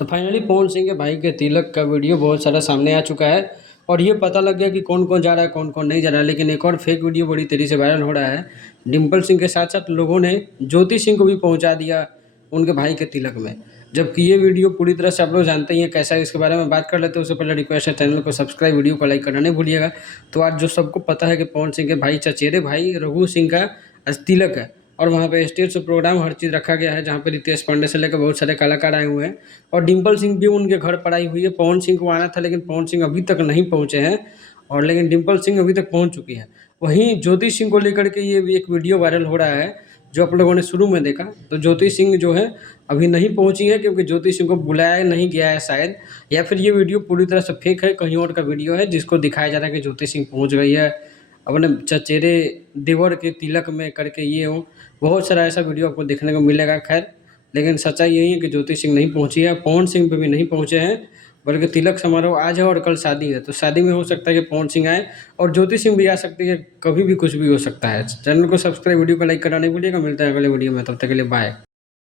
तो फाइनली पवन सिंह के भाई के तिलक का वीडियो बहुत सारा सामने आ चुका है और ये पता लग गया कि कौन कौन जा रहा है कौन कौन नहीं जा रहा है। लेकिन एक और फेक वीडियो बड़ी तेज़ी से वायरल हो रहा है। डिम्पल सिंह के साथ साथ लोगों ने ज्योति सिंह को भी पहुंचा दिया उनके भाई के तिलक में, जबकि ये वीडियो पूरी तरह से आप लोग जानते ही हैं कैसा है। इसके बारे में बात कर लेते हैं उससे पहले रिक्वेस्ट है चैनल को सब्सक्राइब, वीडियो को लाइक करना नहीं भूलिएगा। तो आज जो सबको पता है कि पवन सिंह के भाई चचेरे भाई रघु सिंह का आज तिलक है और वहाँ पे स्टेज से प्रोग्राम हर चीज़ रखा गया है, जहाँ पे रितेश पांडे से लेकर बहुत सारे कलाकार आए हुए हैं और डिम्पल सिंह भी उनके घर पर आई हुई है। पवन सिंह को आना था लेकिन पवन सिंह अभी तक नहीं पहुँचे हैं और लेकिन डिम्पल सिंह अभी तक पहुँच चुकी हैं। वहीं ज्योति सिंह को लेकर के ये भी एक वीडियो वायरल हो रहा है जो आप लोगों ने शुरू में देखा। तो ज्योति सिंह जो है अभी नहीं पहुंची है क्योंकि ज्योति सिंह को बुलाया नहीं गया है शायद, या फिर ये वीडियो पूरी तरह से फेक है, कहीं और का वीडियो है जिसको दिखाया जा रहा है कि ज्योति सिंह पहुंच गई है अपने चचेरे देवर के तिलक में करके। ये हो बहुत सारा ऐसा वीडियो आपको देखने को मिलेगा। खैर लेकिन सच्चाई यही है कि ज्योति सिंह नहीं पहुंची है, पवन सिंह पे भी नहीं पहुंचे हैं, बल्कि तिलक समारोह आज है और कल शादी है। तो शादी में हो सकता है कि पवन सिंह आए और ज्योति सिंह भी आ सकती है, कभी भी कुछ भी हो सकता है। चैनल को सब्सक्राइब, वीडियो को लाइक करना नहीं भूलिएगा। मिलता है अगले वीडियो में, तब तक के लिए बाय।